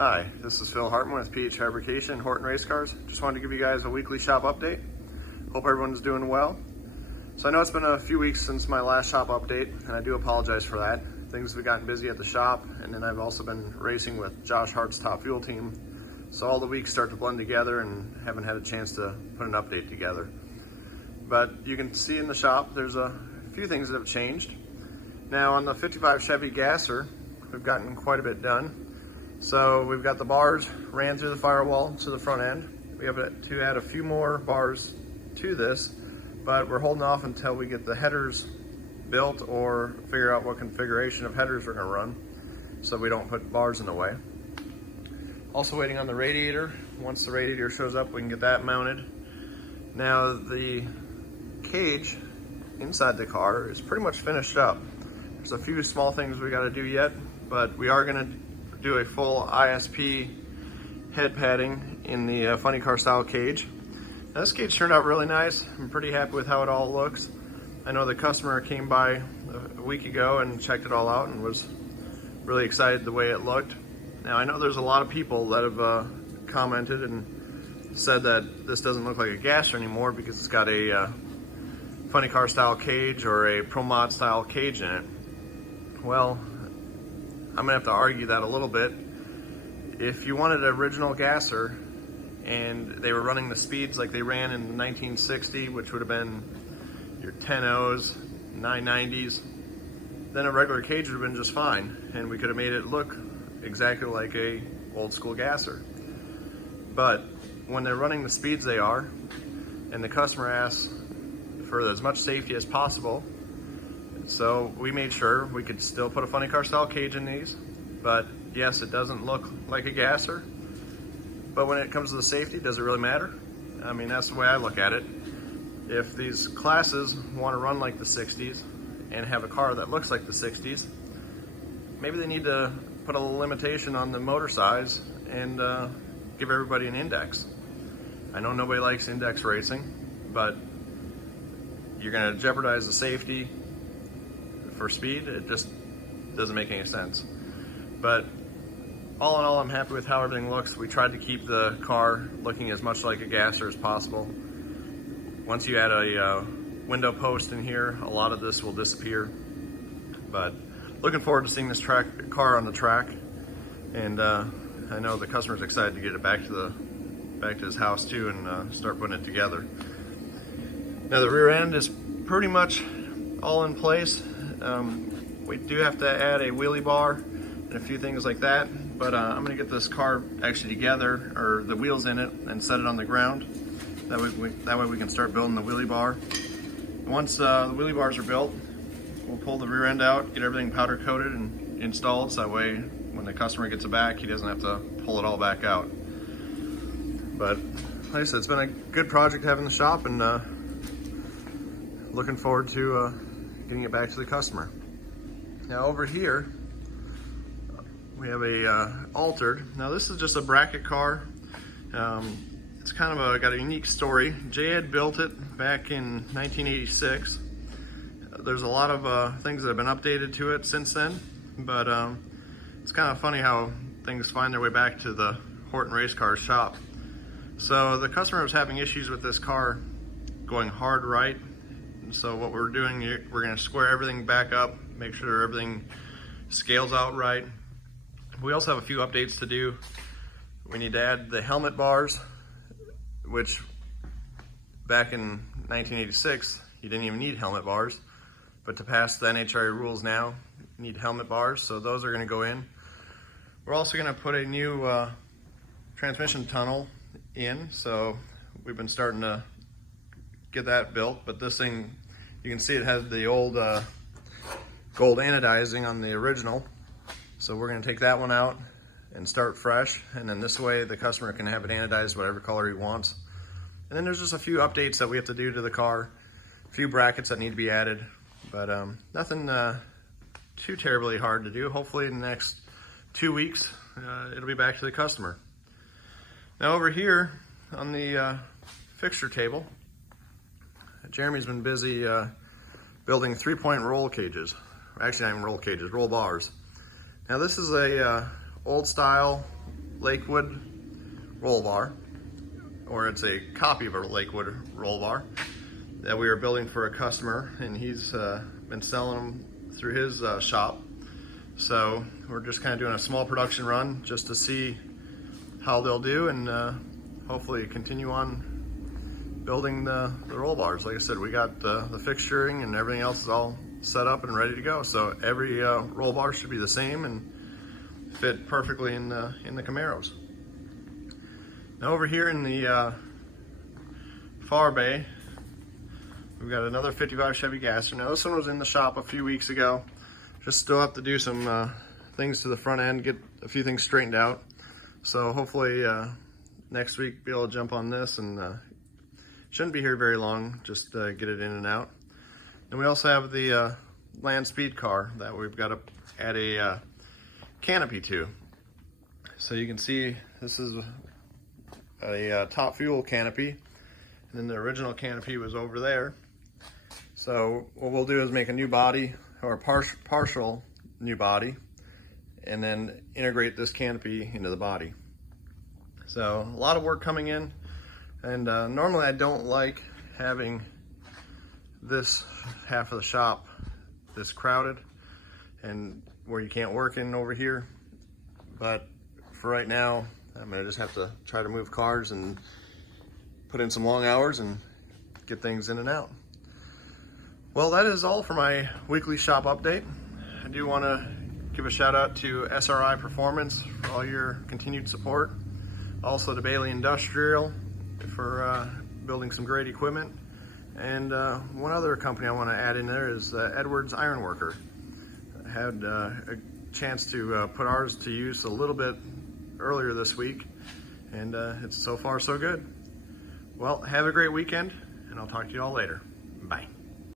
Hi, this is Phil Hartman with PH Fabrication, Horton Race Cars. Just wanted to give you guys a weekly shop update. Hope everyone's doing well. So I know it's been a few weeks since my last shop update, and I do apologize for that. Things have gotten busy at the shop, and then I've also been racing with Josh Hart's Top Fuel team. So all the weeks start to blend together and haven't had a chance to put an update together. But you can see in the shop, there's a few things that have changed. Now on the 55 Chevy Gasser, we've gotten quite a bit done. So we've got the bars ran through the firewall to the front end. We have to add a few more bars to this, but we're holding off until we get the headers built or figure out what configuration of headers we're gonna run so we don't put bars in the way. Also waiting on the radiator. Once the radiator shows up, we can get that mounted. Now the cage inside the car is pretty much finished up. There's a few small things we gotta do yet, but we are gonna do a full ISP head padding in the funny car style cage. Now, this cage turned out really nice. I'm pretty happy with how it all looks. I know the customer came by a week ago and checked it all out and was really excited the way it looked. Now I know there's a lot of people that have commented and said that this doesn't look like a Gasser anymore because it's got a funny car style cage or a Pro Mod style cage in it. Well, I'm gonna have to argue that a little bit. If you wanted an original Gasser and they were running the speeds like they ran in 1960, which would have been your 10.0s, 990s, then a regular cage would have been just fine, and we could have made it look exactly like a old school Gasser. But when they're running the speeds they are, and the customer asks for as much safety as possible, so we made sure we could still put a funny car style cage in these, but yes, it doesn't look like a Gasser. But when it comes to the safety, does it really matter? I mean, that's the way I look at it. If these classes want to run like the 60s and have a car that looks like the 60s, maybe they need to put a limitation on the motor size and give everybody an index. I know nobody likes index racing, but you're going to jeopardize the safety for speed. It just doesn't make any sense. But all in all, I'm happy with how everything looks. We tried to keep the car looking as much like a Gasser as possible. Once you add a window post in here, a lot of this will disappear. But looking forward to seeing this car on the track, and I know the customer's excited to get it back to his house too and start putting it together. Now the rear end is pretty much all in place. We do have to add a wheelie bar and a few things like that, but I'm gonna get this car actually together, or the wheels in it, and set it on the ground. That way we can start building the wheelie bar. Once the wheelie bars are built, we'll pull the rear end out, get everything powder coated and installed, so that way when the customer gets it back, he doesn't have to pull it all back out. But like I said, it's been a good project having the shop, and looking forward to getting it back to the customer. Now over here, we have a altered. Now this is just a bracket car. It's kind of got a unique story. J-Ed built it back in 1986. There's a lot of things that have been updated to it since then, but it's kind of funny how things find their way back to the Horton Race Cars shop. So the customer was having issues with this car going hard right. So what we're doing, we're going to square everything back up, make sure everything scales out right. We also have a few updates to do. We need to add the helmet bars, which back in 1986, you didn't even need helmet bars. But to pass the NHRA rules now, you need helmet bars, so those are going to go in. We're also going to put a new transmission tunnel in, so we've been starting to get that built, but this thing, you can see it has the old gold anodizing on the original. So we're gonna take that one out and start fresh, and then this way the customer can have it anodized whatever color he wants. And then there's just a few updates that we have to do to the car, a few brackets that need to be added, but nothing too terribly hard to do. Hopefully in the next 2 weeks, it'll be back to the customer. Now over here on the fixture table, Jeremy's been busy building 3-point roll cages. Actually, not even roll cages, roll bars. Now this is a old style Lakewood roll bar, or it's a copy of a Lakewood roll bar that we are building for a customer, and he's been selling them through his shop. So we're just kind of doing a small production run just to see how they'll do, and hopefully continue on building the roll bars. Like I said, we got the fixturing and everything else is all set up and ready to go. So every roll bar should be the same and fit perfectly in the Camaros. Now over here in the far bay, we've got another 55 Chevy Gasser. Now this one was in the shop a few weeks ago. Just still have to do some things to the front end, get a few things straightened out. So hopefully next week be able to jump on this, and shouldn't be here very long, just get it in and out. And we also have the Land Speed car that we've got to add a canopy to. So you can see this is a top fuel canopy, and then the original canopy was over there. So what we'll do is make a new body, or partial new body, and then integrate this canopy into the body. So a lot of work coming in, and normally I don't like having this half of the shop this crowded and where you can't work in over here, but for right now I'm gonna just have to try to move cars and put in some long hours and get things in and out. Well, that is all for my weekly shop update. I do want to give a shout out to SRI Performance for all your continued support. Also to Bailey Industrial for building some great equipment. And one other company I want to add in there is Edwards Ironworker. I had a chance to put ours to use a little bit earlier this week, and it's so far so good. Well, have a great weekend, and I'll talk to you all later. Bye.